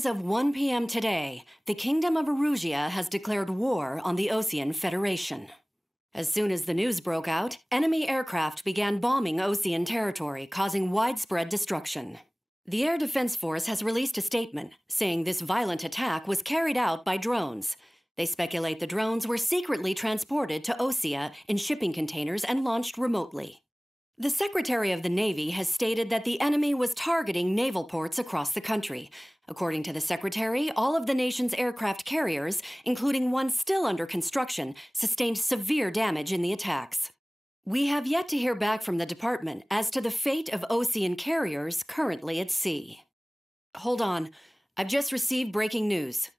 As of 1 p.m. today, the Kingdom of Erusia has declared war on the Osean Federation. As soon as the news broke out, enemy aircraft began bombing Osean territory, causing widespread destruction. The Air Defense Force has released a statement saying this violent attack was carried out by drones. They speculate the drones were secretly transported to Osea in shipping containers and launched remotely. The Secretary of the Navy has stated that the enemy was targeting naval ports across the country. According to the Secretary, all of the nation's aircraft carriers, including one still under construction, sustained severe damage in the attacks. We have yet to hear back from the department as to the fate of Osean carriers currently at sea. Hold on, I've just received breaking news.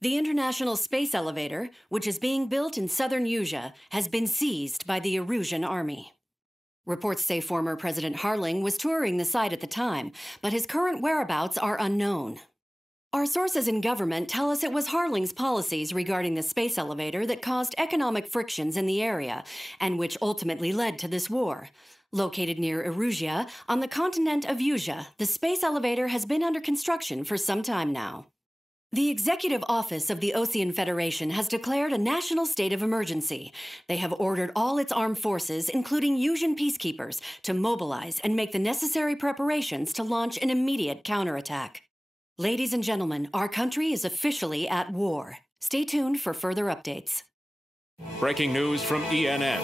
The International Space Elevator, which is being built in southern Usea, has been seized by the Erusian army. Reports say former President Harling was touring the site at the time, but his current whereabouts are unknown. Our sources in government tell us it was Harling's policies regarding the space elevator that caused economic frictions in the area, and which ultimately led to this war. Located near Erusia, on the continent of Usea, the space elevator has been under construction for some time now. The Executive Office of the Osean Federation has declared a national state of emergency. They have ordered all its armed forces, including Usian peacekeepers, to mobilize and make the necessary preparations to launch an immediate counterattack. Ladies and gentlemen, our country is officially at war. Stay tuned for further updates. Breaking news from ENN.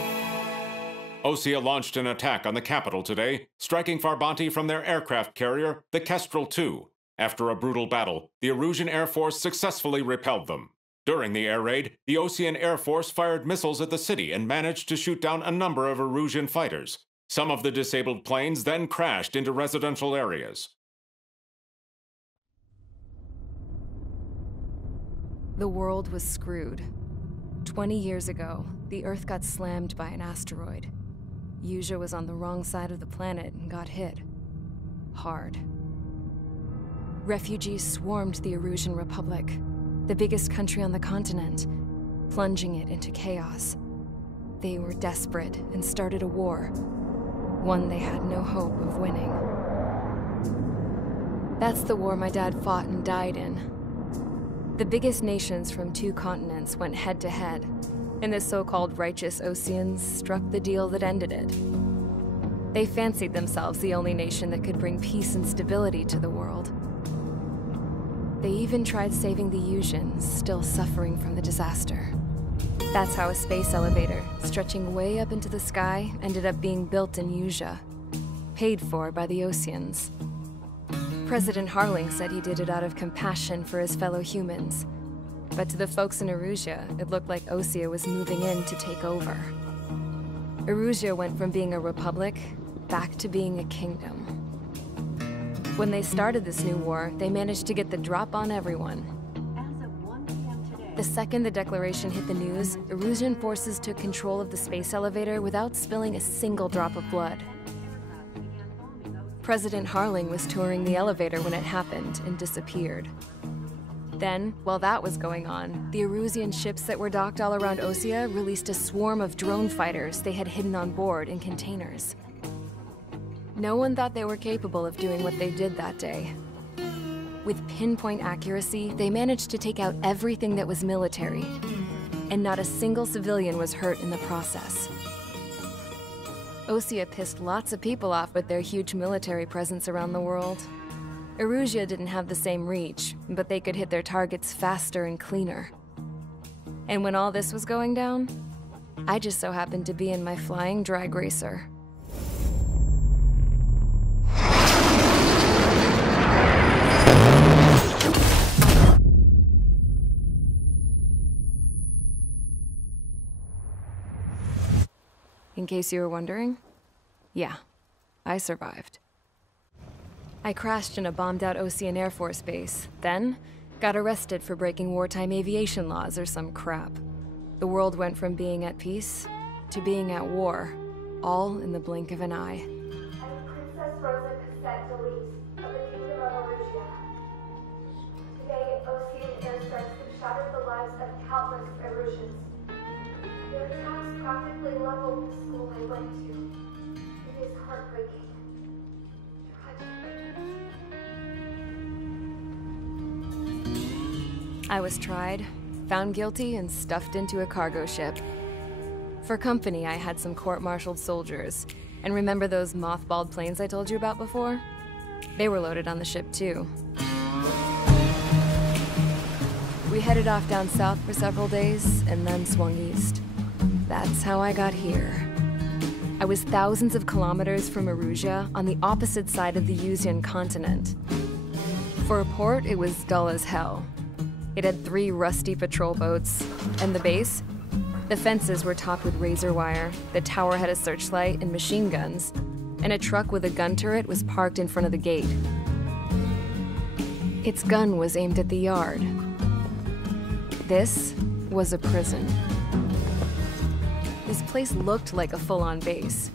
Osea launched an attack on the capital today, striking Farbanti from their aircraft carrier, the Kestrel II. After a brutal battle, the Erusian Air Force successfully repelled them. During the air raid, the Osean Air Force fired missiles at the city and managed to shoot down a number of Erusian fighters. Some of the disabled planes then crashed into residential areas. The world was screwed. 20 years ago, the Earth got slammed by an asteroid. Usea was on the wrong side of the planet and got hit. Hard. Refugees swarmed the Erusian Republic, the biggest country on the continent, plunging it into chaos. They were desperate and started a war, one they had no hope of winning. That's the war my dad fought and died in. The biggest nations from 2 continents went head-to-head, and the so-called righteous Oseans struck the deal that ended it. They fancied themselves the only nation that could bring peace and stability to the world. They even tried saving the Usians, still suffering from the disaster. That's how a space elevator, stretching way up into the sky, ended up being built in Usea, paid for by the Oseans. President Harling said he did it out of compassion for his fellow humans. But to the folks in Erusia, it looked like Osea was moving in to take over. Erusia went from being a republic back to being a kingdom. When they started this new war, they managed to get the drop on everyone. As of 1 p.m. today, The second the declaration hit the news, Erusian forces took control of the space elevator without spilling a single drop of blood. President Harling was touring the elevator when it happened and disappeared. Then, while that was going on, the Erusian ships that were docked all around Osea released a swarm of drone fighters they had hidden on board in containers. No one thought they were capable of doing what they did that day. With pinpoint accuracy, they managed to take out everything that was military, and not a single civilian was hurt in the process. Osea pissed lots of people off with their huge military presence around the world. Erusia didn't have the same reach, but they could hit their targets faster and cleaner. And when all this was going down, I just so happened to be in my flying drag racer. In case you were wondering, yeah, I survived. I crashed in a bombed-out Osean Air Force base, then got arrested for breaking wartime aviation laws or some crap. The world went from being at peace to being at war, all in the blink of an eye. I'm Princess Rosa Cassette Delise of the Kingdom of Erusia. Today, Osean airstrikes have shattered the lives of countless Erusians. Their attacks practically leveled the school I went to. It is heartbreaking. Tragic. I was tried, found guilty, and stuffed into a cargo ship. For company, I had some court-martialed soldiers. And remember those mothballed planes I told you about before? They were loaded on the ship too. We headed off down south for several days, and then swung east. That's how I got here. I was thousands of kilometers from Erusia, on the opposite side of the Yuzian continent. For a port, it was dull as hell. It had 3 rusty patrol boats, and the base? The fences were topped with razor wire, the tower had a searchlight and machine guns, and a truck with a gun turret was parked in front of the gate. Its gun was aimed at the yard. This was a prison. This place looked like a full-on base,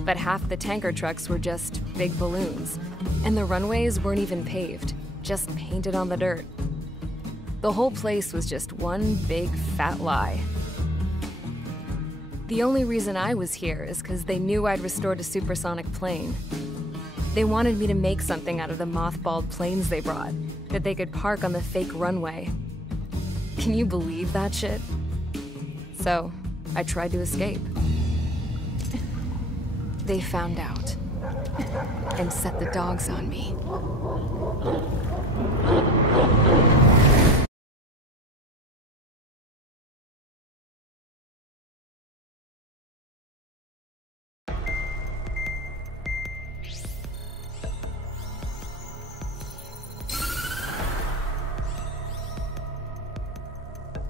but half the tanker trucks were just big balloons, and the runways weren't even paved, just painted on the dirt. The whole place was just one big fat lie. The only reason I was here is because they knew I'd restored a supersonic plane. They wanted me to make something out of the mothballed planes they brought, that they could park on the fake runway. Can you believe that shit? So, I tried to escape. They found out, and set the dogs on me.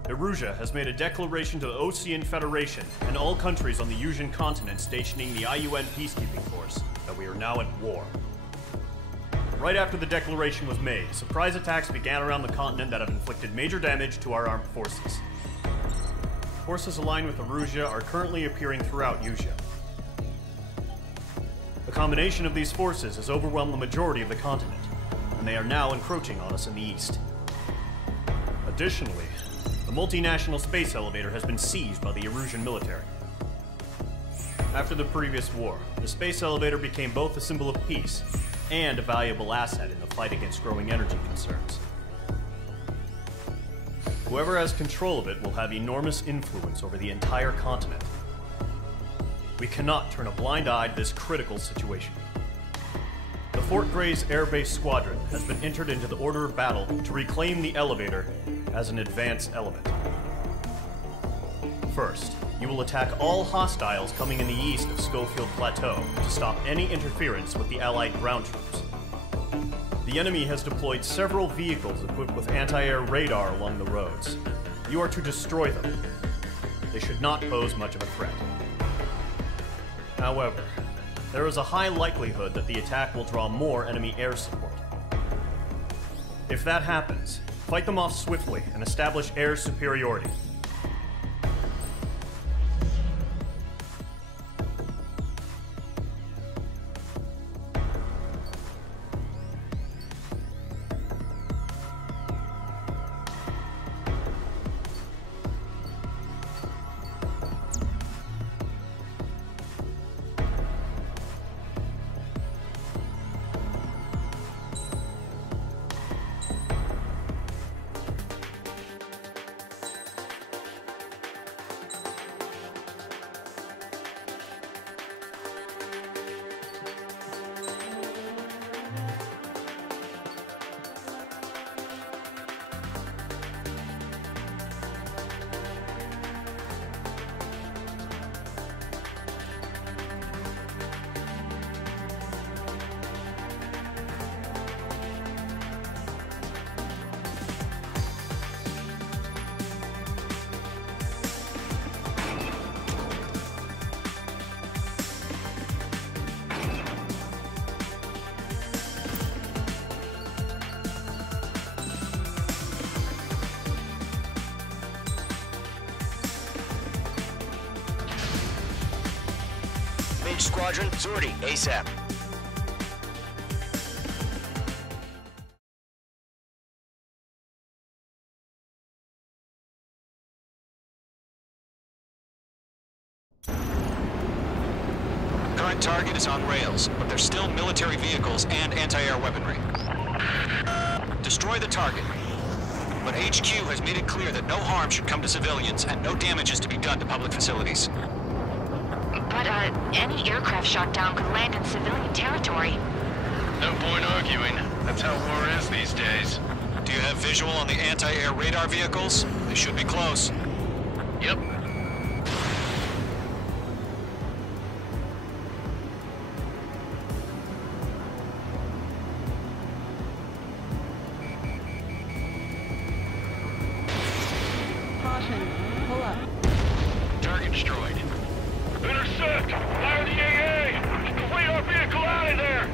Erusia has made a declaration to the Osean Federation and all countries on the Yuzian continent stationing the IUN peacekeeping force that we are now at war. Right after the declaration was made, surprise attacks began around the continent that have inflicted major damage to our armed forces. Forces aligned with Erusia are currently appearing throughout Yusia. The combination of these forces has overwhelmed the majority of the continent, and they are now encroaching on us in the east. Additionally, the multinational space elevator has been seized by the Erusian military. After the previous war, the space elevator became both a symbol of peace and a valuable asset in the fight against growing energy concerns. Whoever has control of it will have enormous influence over the entire continent. We cannot turn a blind eye to this critical situation. The Fort Grays Air Base Squadron has been entered into the order of battle to reclaim the elevator as an advance element. First, you will attack all hostiles coming in the east of Schofield Plateau to stop any interference with the Allied ground troops. The enemy has deployed several vehicles equipped with anti-air radar along the roads. You are to destroy them. They should not pose much of a threat. However, there is a high likelihood that the attack will draw more enemy air support. If that happens, fight them off swiftly and establish air superiority. Squadron, sortie, ASAP. Current target is on rails, but there's still military vehicles and anti-air weaponry. Destroy the target. but HQ has made it clear that no harm should come to civilians and no damage is to be done to public facilities. But, any aircraft shot down could land in civilian territory. No point arguing. That's how war is these days. Do you have visual on the anti-air radar vehicles? They should be close. Yep. Caution. Pull up. Target destroyed. Intercept! Fire the AA! Get the radar vehicle out of there!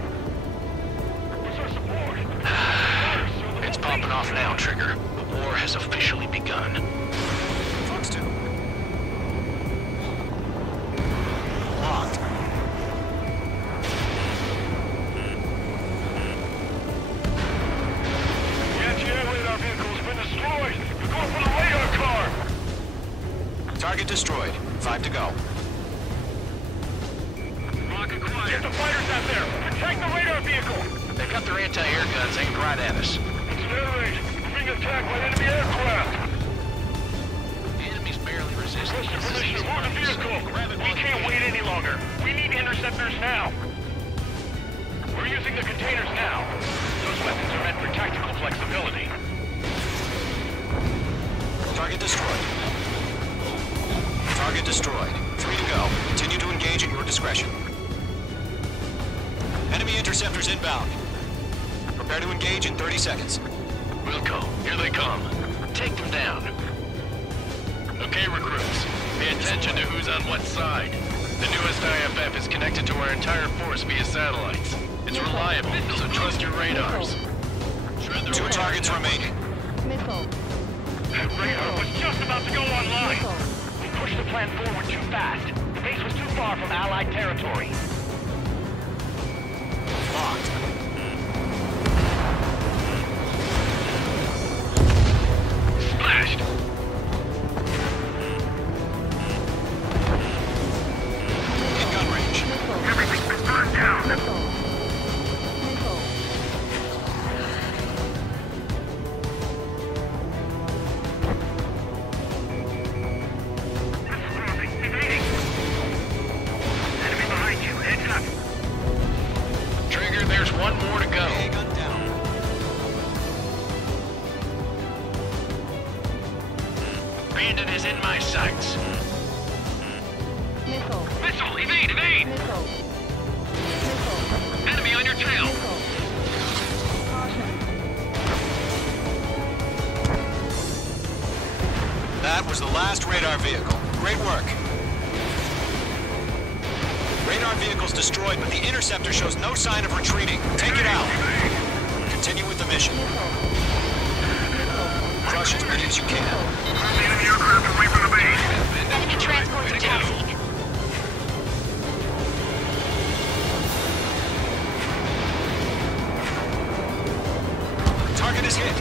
Where's our support? It's popping off now, Trigger. The war has officially begun. Fox 2. Locked. The anti-air radar vehicle has been destroyed! We're going for the radar car! Target destroyed. 5 to go. Rocket quiet! Get the fighters out there! Protect the radar vehicle! They've got their anti-air guns aimed right at us. Accelerate! We're being attacked by enemy aircraft! The enemy's barely resisting. Request permission to move the vehicle! We can't wait any longer! We need interceptors now! We're using the containers now. Those weapons are meant for tactical flexibility. Target destroyed. Target destroyed. 3 to go. Continue to engage at your discretion. Enemy interceptors inbound. Prepare to engage in 30 seconds. Wilco, here they come. Take them down. Okay, recruits. Pay attention to who's on what side. The newest IFF is connected to our entire force via satellites. It's reliable, so trust your radars. Shred their 2 radars. targets remaining. Missile. That radar was just about to go online! Missile. We pushed the plan forward too fast. The base was too far from Allied territory. Locked. Splashed! In gun range. Missile. Everything's been burned down! Missile. Missile. Evading! Enemy behind you, heads up! Trigger, there's one more to go. AA gun down. Bandit is in my sights. Missile. Missile! Evade! Evade! Missile. Missile. Enemy on your tail! Missile. Caution. That was the last radar vehicle. Great work. Radar vehicle's destroyed, but the interceptor shows no sign of retreating. Take it out. Continue with the mission. Crush as many as you can. The enemy aircraft away from the base! Enemy transport to taxi. Target is hit.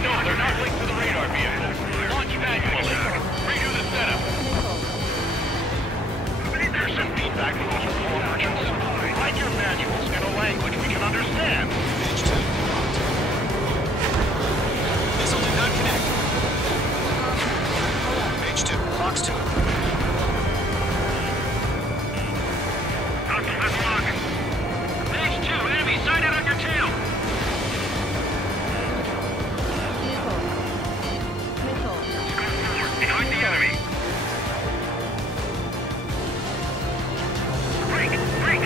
No, they're not linked to the radar vehicle. Launch manually. Redo the setup. There's some feedback from those report merchants. Write your manuals in a language we can understand. Page 2. Locked. Missile did not connect. Page 2. Fox 2. Copy, let's lock. Page 2, enemy sighted on your tail. Missile. Missile. Behind the enemy. Break! Break!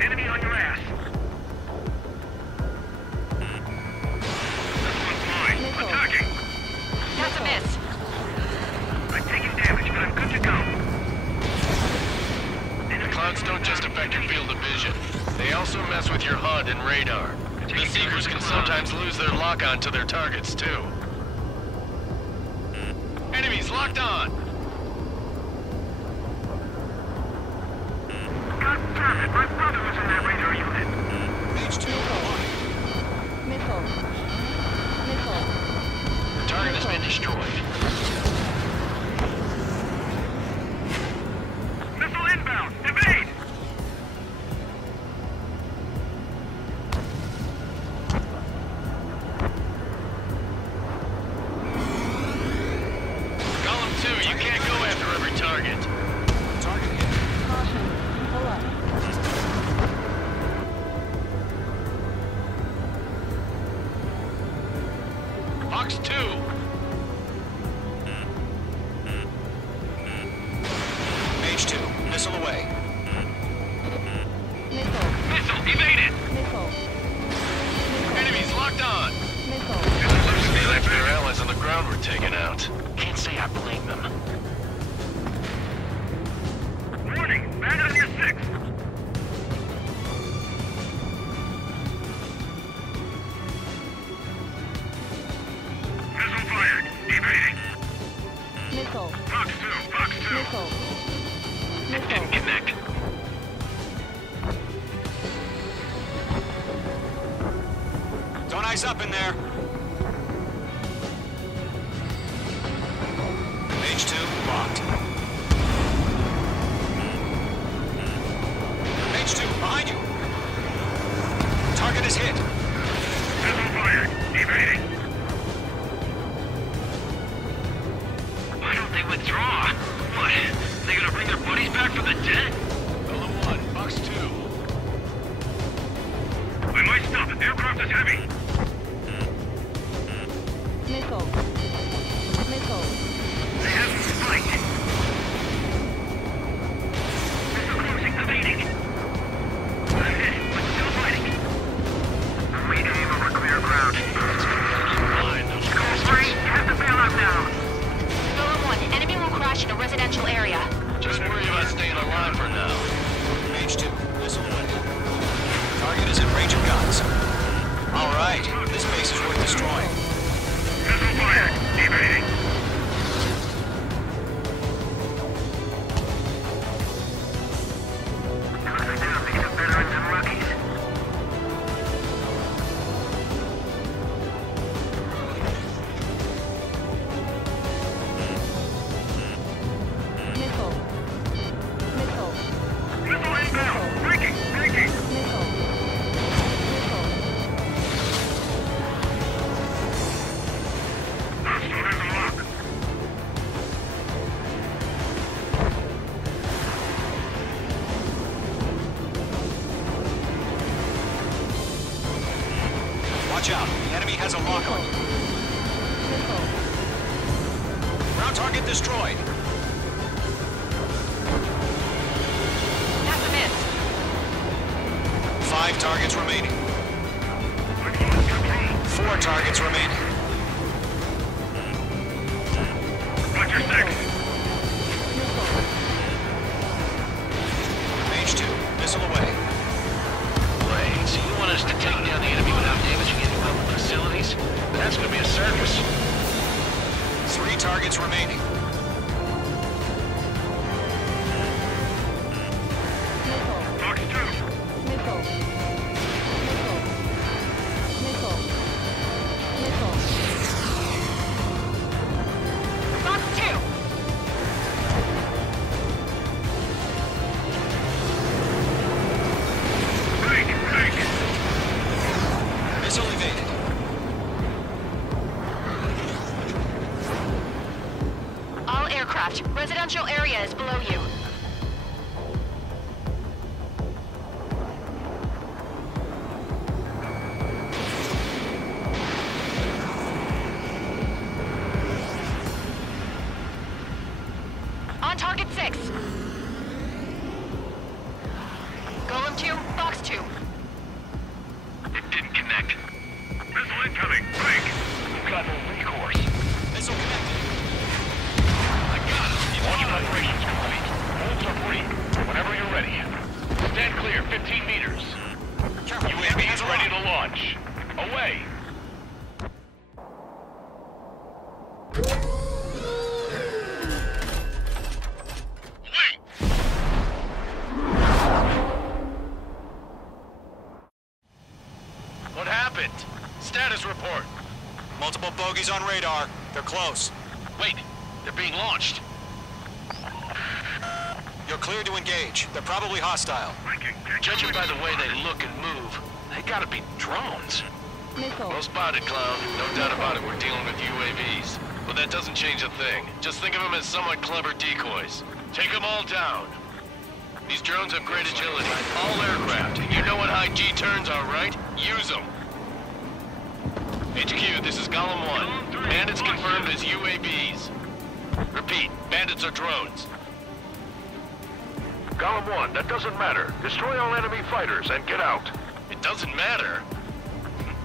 Enemy on your ass. This one's mine. Missile. Attacking. That's a miss. I'm taking damage, but I'm good to go. The clouds don't just affect your field of vision. They also mess with your HUD and radar. The Seekers can sometimes lose their lock-on to their targets, too. Enemies locked on! God damn it, my brother was in that radar unit. Page 2. Missile. Missile. destroyed. Missile inbound! Evade! Golem 2, you can't go after every target. Target hit. Caution. Pull up. Fox 2. Mage 2, missile away. Missile. Missile evaded! Missile. Enemies locked on. Missile. Looks to me like their allies on the ground were taken out. Can't say I blame them. Warning! Bandit on your 6! Missile fired! Evading! Missile. Fox 2! Fox 2! Missile. Didn't Missile. connect. Don't ice up in there. Mage 2, locked. Mage 2, behind you. Target is hit. Missile fired! Evading! Why don't they withdraw? What? They gonna bring their buddies back from the dead? Golem 1, Fox 2. We might stop. Aircraft is heavy. Missile. Missile. They have spiked. Missile closing, evading. I'm hit, but still fighting. Regain over clear ground. Call 3, have to bail out now. Golem 1, enemy will crash in a residential area. Just worry about staying alive for now. Mage 2, missile away. Target is in range of guns. All right, this base is worth destroying. Missile fired, evading. Now they have veterans and rookies. Missile. Missile. Missile inbound! Breaking! Breaking! Missile. Missile. Hostile has a lock. Watch out, the enemy has a lock on you. Missile. Ground target destroyed. That's a miss. 5 targets remaining. 4 targets remaining. Watch your 6. Mage 2, missile away. Wait, so you want us to take down the enemy without damaging any public facilities? That's gonna be a circus. 3 targets remaining. Missile. Fox 2. Missile. Missile. Missile. Missile. Fox 2. Break! Break! Missile evaded. All aircraft. Residential area is below you. On target 6. Golem 2, Fox 2. It didn't connect. Missile incoming! Break! We've got no recourse. Missile connected. I got him. Launch operations complete. Holds are free. Whenever you're ready. Stand clear, 15 meters. Careful, the UAV enemy is has a ready lock. to launch. Away! What happened? Status report. Multiple bogeys on radar. They're close. Wait, they're being launched. You're cleared to engage. They're probably hostile. Judging by the way they look and move, they gotta be drones. Missile. Well spotted, clown. No doubt about it, we're dealing with UAVs. But that doesn't change a thing. Just think of them as somewhat clever decoys. Take them all down. These drones have great agility. All aircraft. You know what high G turns are, right? Use them. HQ, this is Golem 1. Bandits confirmed as UAVs. Repeat, bandits are drones. Golem 1, that doesn't matter. Destroy all enemy fighters and get out. It doesn't matter.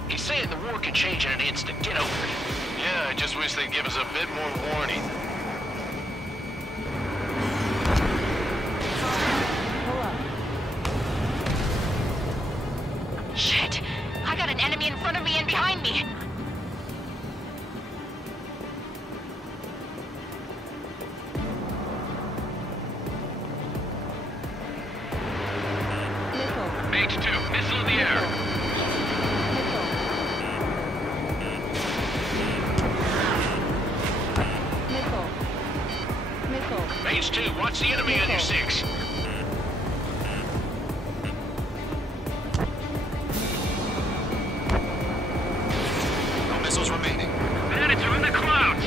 He's saying the war can change in an instant. Get over it. Yeah, I just wish they'd give us a bit more warning. Pull up. Shit! I got an enemy in front of me and behind me! Missile. H2, missile in the air. Missile. Missile. H2, watch the enemy on your 6. No missiles remaining. Bandits are in the clouds.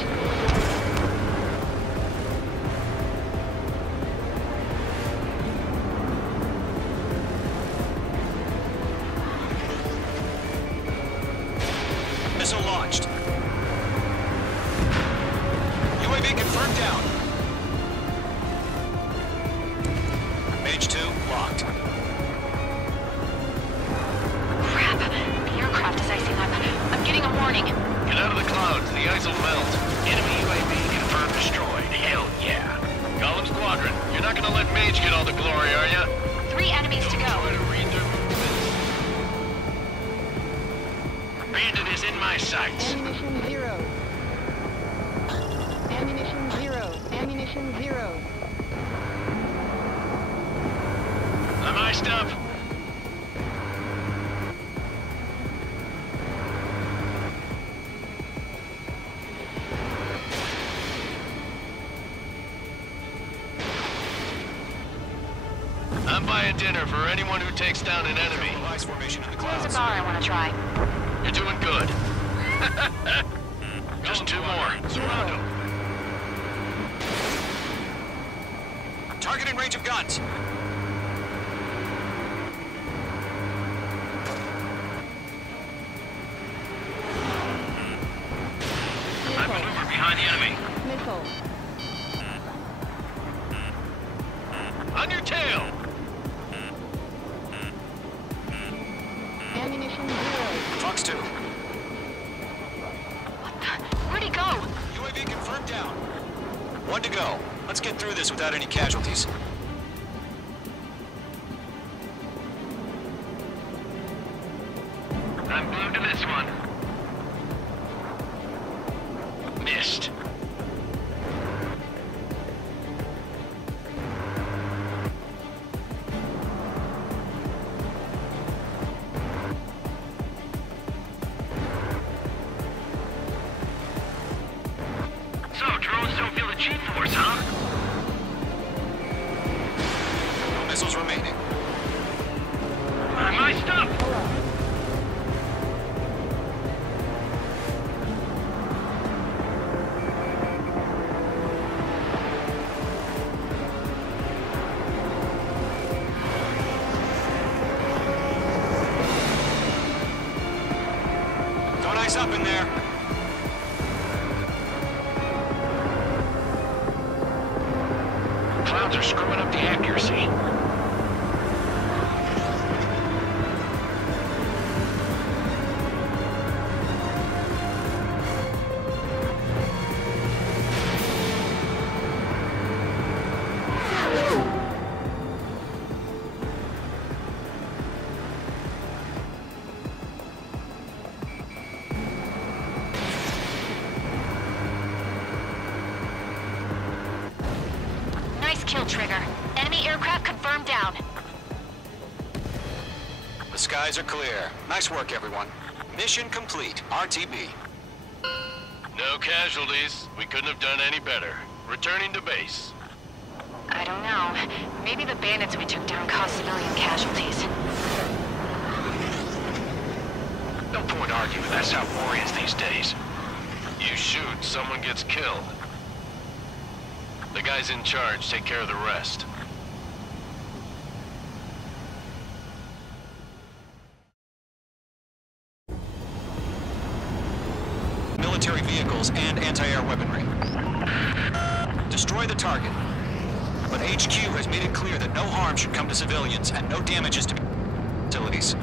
Missile launched. UAV confirmed down. Mage 2 locked. Crap! The aircraft is icing up. I'm getting a warning. Get out of the clouds, the ice will melt. Enemy UAV confirmed destroyed. Hell yeah. Golem Squadron, you're not gonna let Mage get all the glory, are ya? 3 enemies to go. Try to read their movements. Bandit is in my sights. Ammunition 0. Ammunition 0. Ammunition 0. Am I stuff? I'm buying dinner for anyone who takes down an enemy. Ice formation in the There's clouds. a bar I want to try. You're doing good. Just 2 more. Surround them. Target in range of guns. I maneuver behind the enemy. Missile. On your tail. Ammunition 0. Fox 2. Where'd he go? UAV confirmed down. 1 to go. Let's get through this without any casualties. I'm glued to this one. Missed. So, drones don't feel the G-force, huh? No missiles remaining. My stuff! Don't ice up in there. Clouds are screwing up the accuracy. Nice kill, Trigger. Enemy aircraft confirmed down. The skies are clear. Nice work, everyone. Mission complete. RTB. No casualties. We couldn't have done any better. Returning to base. I don't know. Maybe the bandits we took down caused civilian casualties. No point arguing. That's how war is these days. You shoot, someone gets killed. The guys in charge take care of the rest. Military vehicles and anti-air weaponry. Destroy the target. But HQ has made it clear that no harm should come to civilians and no damages to facilities.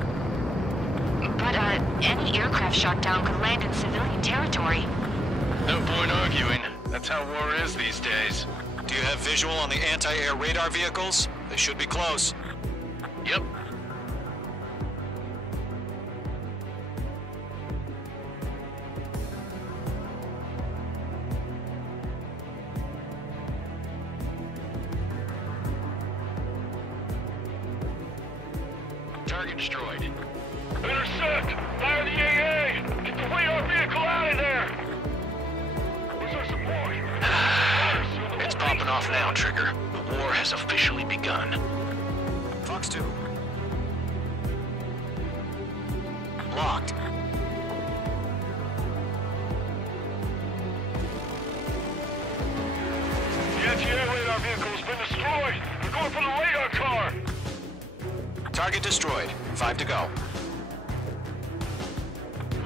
But, any aircraft shot down could land in civilian territory. No point arguing. That's how war is these days. Do you have visual on the anti-air radar vehicles? They should be close. Yep. Target destroyed. Intercept! Fire the AA! Get the radar vehicle out of there! Was there some more? It's popping off now, Trigger. The war has officially begun. Fox 2. Locked. The anti-air radar vehicle has been destroyed! We're going for the radar car! Target destroyed. 5 to go.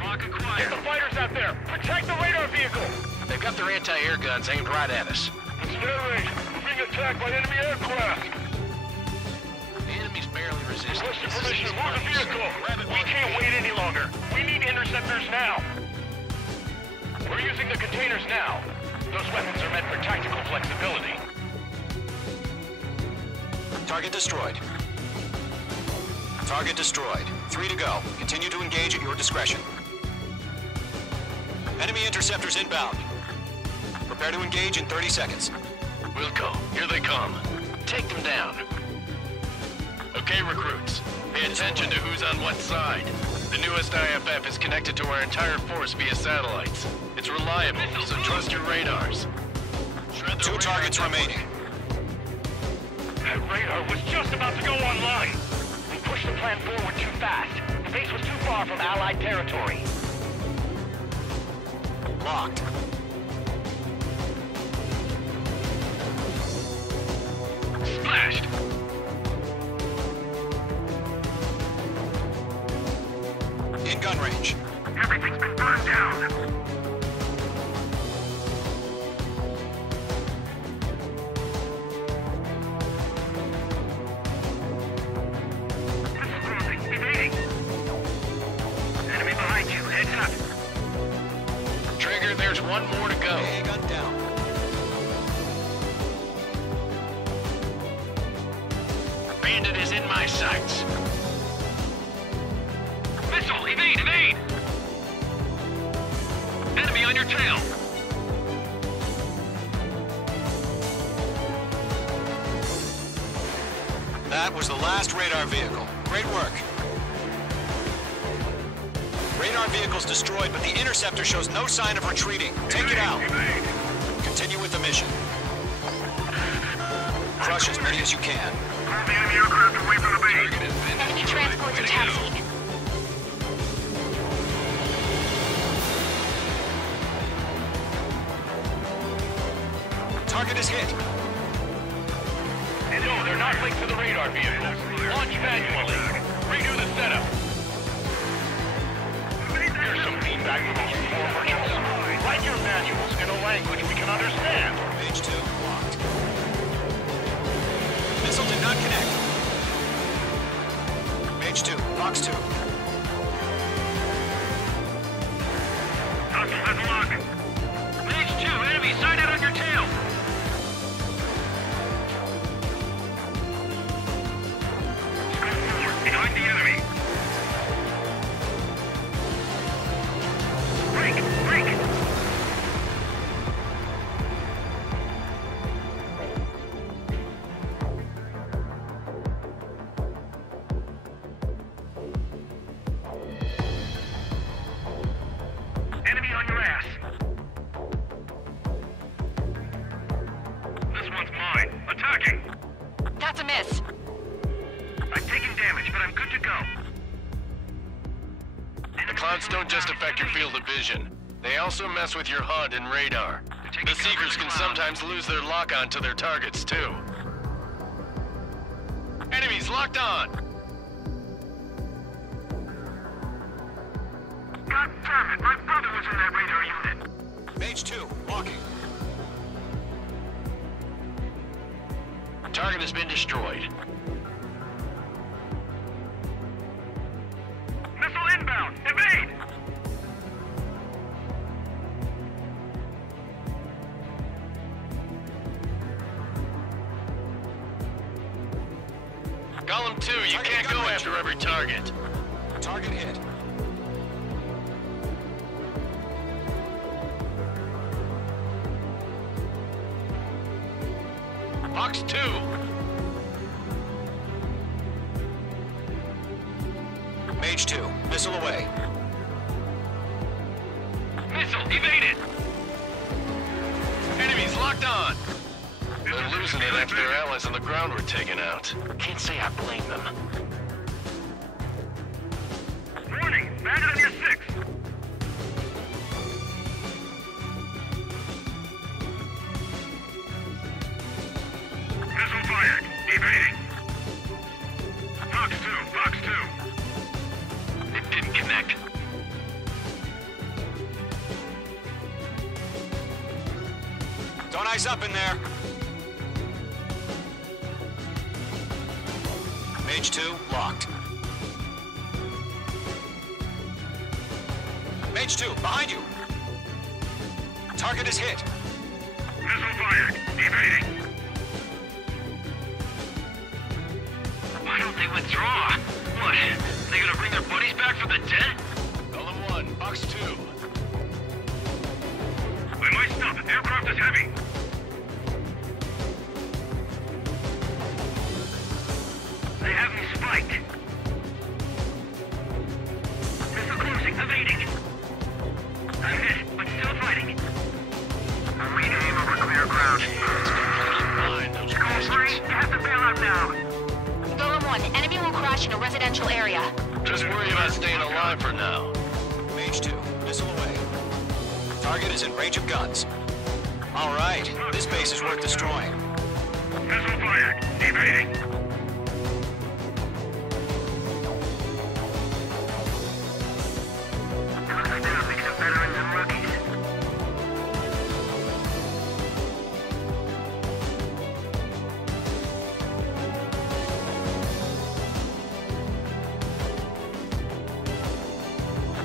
Lock acquired. Get the fighters out there! Protect the radar vehicle! They've got their anti-air guns aimed right at us. It's their range. We're being attacked by enemy aircraft! The enemy's barely resisting. Request permission to move the vehicle! We can't wait any longer! We need interceptors now! We're using the containers now. Those weapons are meant for tactical flexibility. Target destroyed. Target destroyed. 3 to go. Continue to engage at your discretion. Enemy interceptors inbound. Prepare to engage in 30 seconds. Wilco, here they come. Take them down. Okay, recruits. Pay attention to who's on what side. The newest IFF is connected to our entire force via satellites. It's reliable, so trust your radars. Shred the 2 targets remaining. That radar was just about to go online. We pushed the plan forward too fast. The base was too far from Allied territory. Locked. Splashed. In gun range. Everything's been burned down. Evading. Enemy behind you. Heads up. Trigger, there's one more to go. A gun down. Bandit is in my sights. Missile! Evade! Evade! Enemy on your tail! That was the last radar vehicle. Great work. Radar vehicle's destroyed, but the interceptor shows no sign of retreating. Take it out. Continue with the mission. Crush as many as you can. Pull the enemy aircraft away from the base. Enemy transports are taxiing. Target is hit. No, they're not linked to the radar vehicle. Launch manually. Redo the setup. Here's some feedback from those four merchants. Write your manuals in a language we can understand. Page 2 locked. Missile did not connect. Page 2, box 2. Hustle has lock. Page 2, enemy sighted on your tail. Go forward, behind the enemy. Break! Break! That's a miss. I'm taking damage, but I'm good to go. The clouds don't just affect your field of vision. They also mess with your HUD and radar. The Seekers can sometimes lose their lock-on to their targets, too. Enemies locked on! God damn it, my brother was in that radar unit. Mage 2, walking. Target has been destroyed. Missile inbound! Evade! Golem 2, you can't go after every target. Target hit. Fox 2! Mage 2, missile away. Missile evaded! Enemies locked on! They're losing it after their allies on the ground were taken out. Can't say I blame them. Warning! Bandit on your 6! Missile fired! Evading! Fox 2! Fox 2! It didn't connect. Don't ice up in there. Mage 2, locked. Mage 2, behind you. Target is hit. Missile fired! Evading! Why don't they withdraw? What? They gonna bring their buddies back from the dead? Golem 1, Fox 2. We might stop. Aircraft is heavy. They have me spiked. Missile closing, evading. I'm hit, but still fighting. Arena aim over clear ground. Call 3, you have to bail out now. Golem 1, enemy will crash in a residential area. Just worry about staying alive for now. Mage 2, missile away. Target is in range of guns. All right, this base is worth destroying. Missile fired, evading. Now mix of veterans and rookies.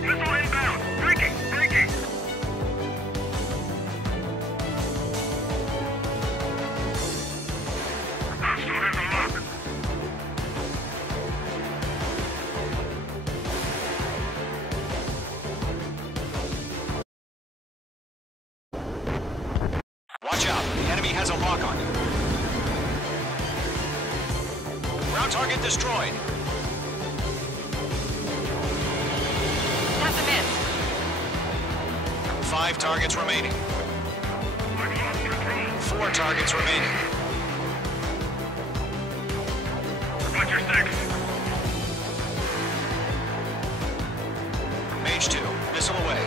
Missile inbound! Breaking! Breaking! Hostile has a lock. Watch out, the enemy has a lock on you. Ground target destroyed. That's a miss. 5 targets remaining. I've lost control. 4 targets remaining. Watch your 6. Mage 2, missile away.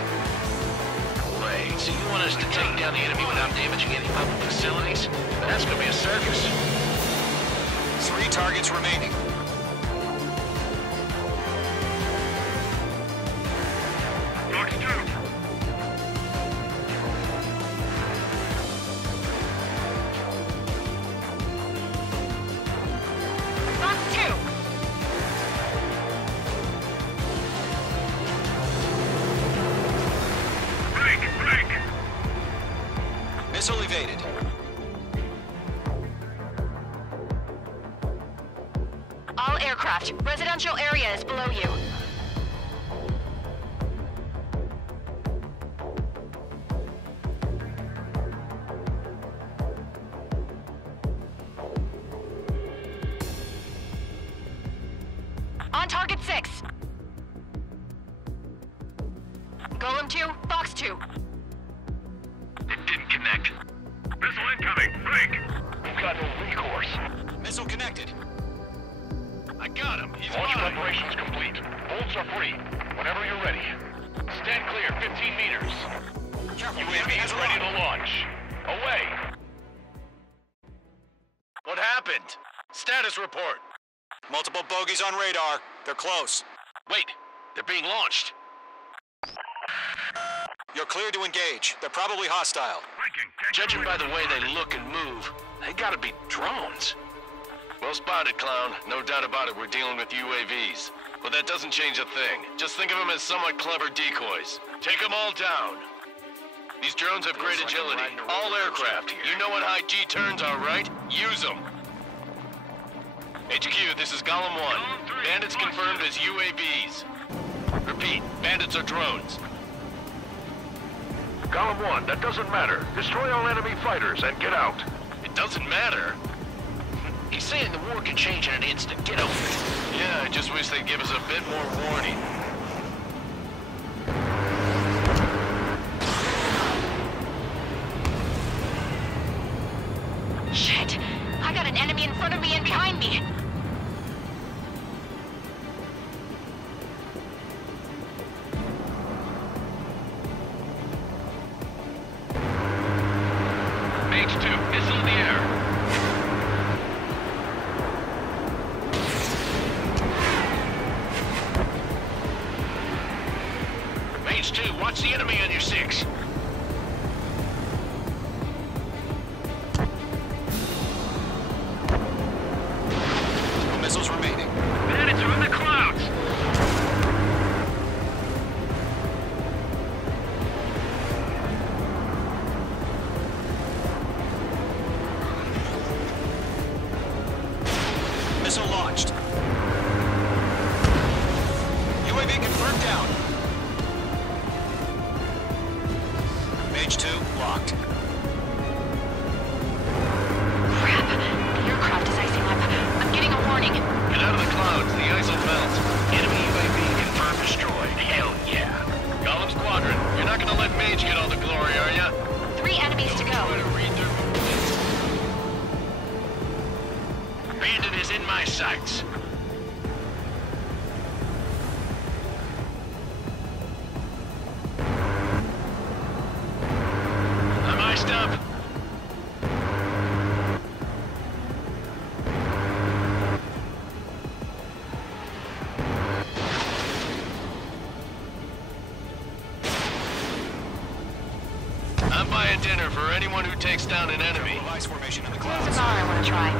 Wait, so you want us to take down the enemy without damaging any public facilities? That's gonna be a circus. 3 targets remaining. Fox 2. Fox 2. Break! Break! Missile evaded. All aircraft, residential area is below you. On target 6. Golem 2, Fox 2. It didn't connect. Missile incoming! Break! We've got no recourse. Missile connected. Flaps are free. Whenever you're ready. Stand clear, 15 meters. UAV is ready to launch. Away. What happened? Status report. Multiple bogies on radar. They're close. Wait, they're being launched. You're clear to engage. They're probably hostile. Judging by the way they look and move, they gotta be drones. Well spotted, clown. No doubt about it, we're dealing with UAVs. But that doesn't change a thing. Just think of them as somewhat clever decoys. Take them all down. These drones have great agility. All aircraft. You know what high G turns are, right? Use them. HQ, this is Golem 1. Bandits confirmed as UAVs. Repeat, bandits are drones. Golem 1, that doesn't matter. Destroy all enemy fighters and get out. It doesn't matter? He's saying the war can change in an instant. Get over it. Yeah, I just wish they'd give us a bit more warning. Shit! I got an enemy in front of me and behind me! Mage 2, missile in the air. Mage 2, watch the enemy on your 6. Missiles remaining. Bandits are in the clouds! Missile launched. UAV confirmed down. Mage 2 locked. Crap! The aircraft is icing up. I'm getting a warning. Get out of the clouds, the ice will melt. Enemy UAV confirmed destroyed. Hell yeah. Golem Squadron, you're not gonna let Mage get all the glory, are ya? 3 enemies to Try go. to read their movements. Bandit is in my sights. I'm iced up. I'm buying dinner for anyone who takes down an enemy. Ice formation in the There's a clouds. bar I want to try.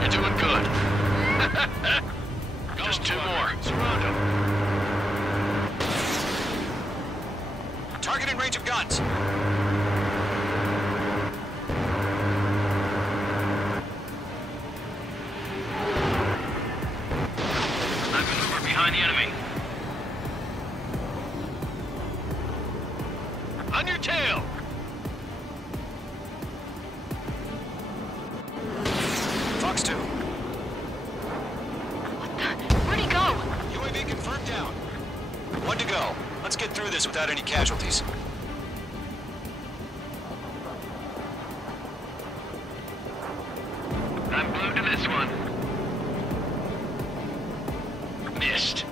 You're doing good. Just 2 more. Surround them. Target in range of guns. I maneuver behind the enemy. On your tail! Fox 2. Where'd he go? UAV confirmed down. 1 to go. Let's get through this without any casualties. I'm glued to this one. Missed.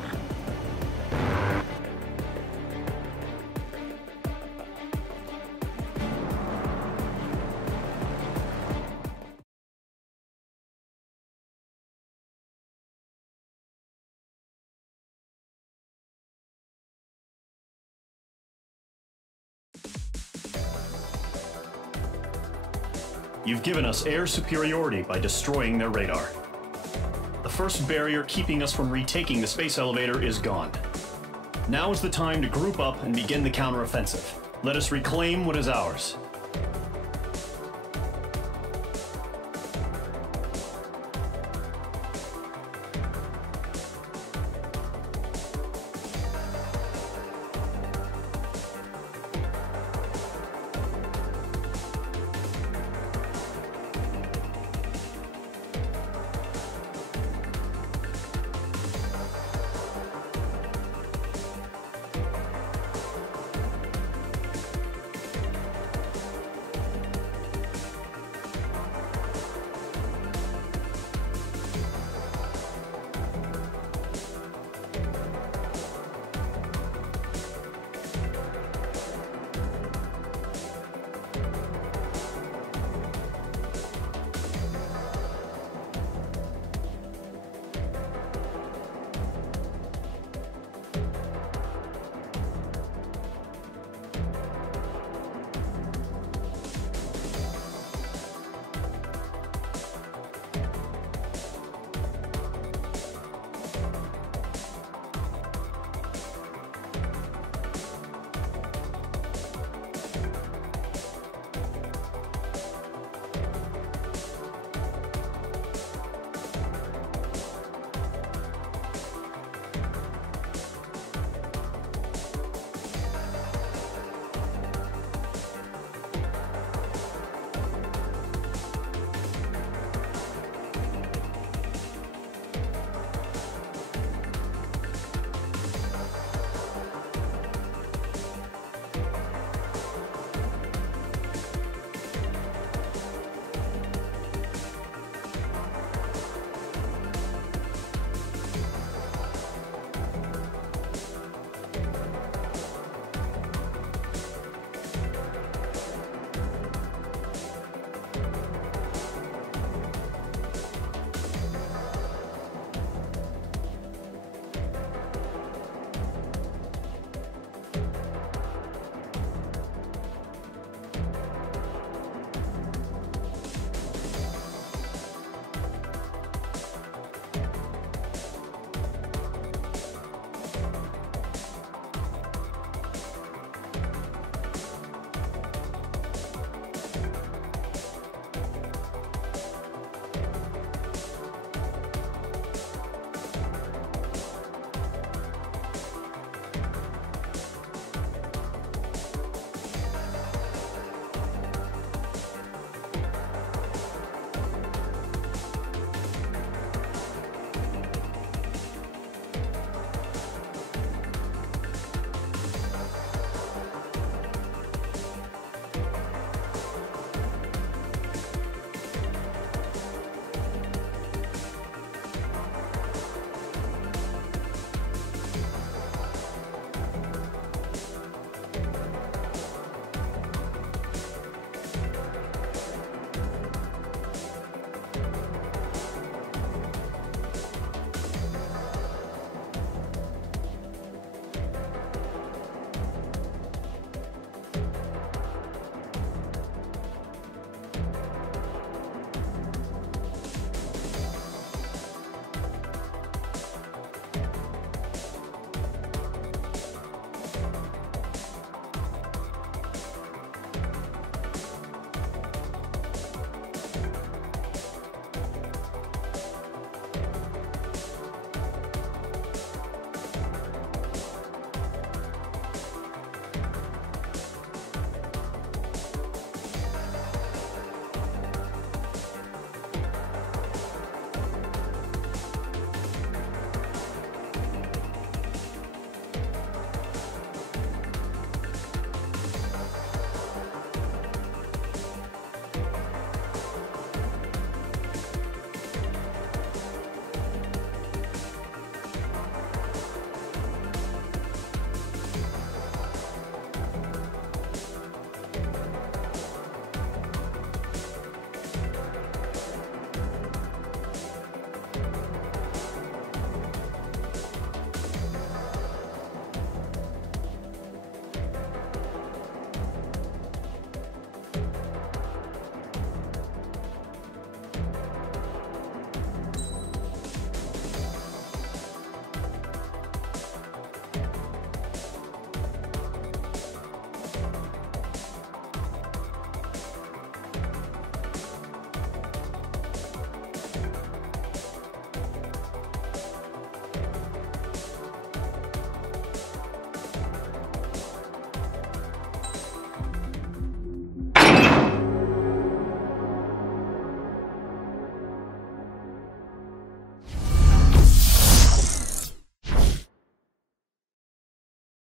You've given us air superiority by destroying their radar. The first barrier keeping us from retaking the space elevator is gone. Now is the time to group up and begin the counteroffensive. Let us reclaim what is ours.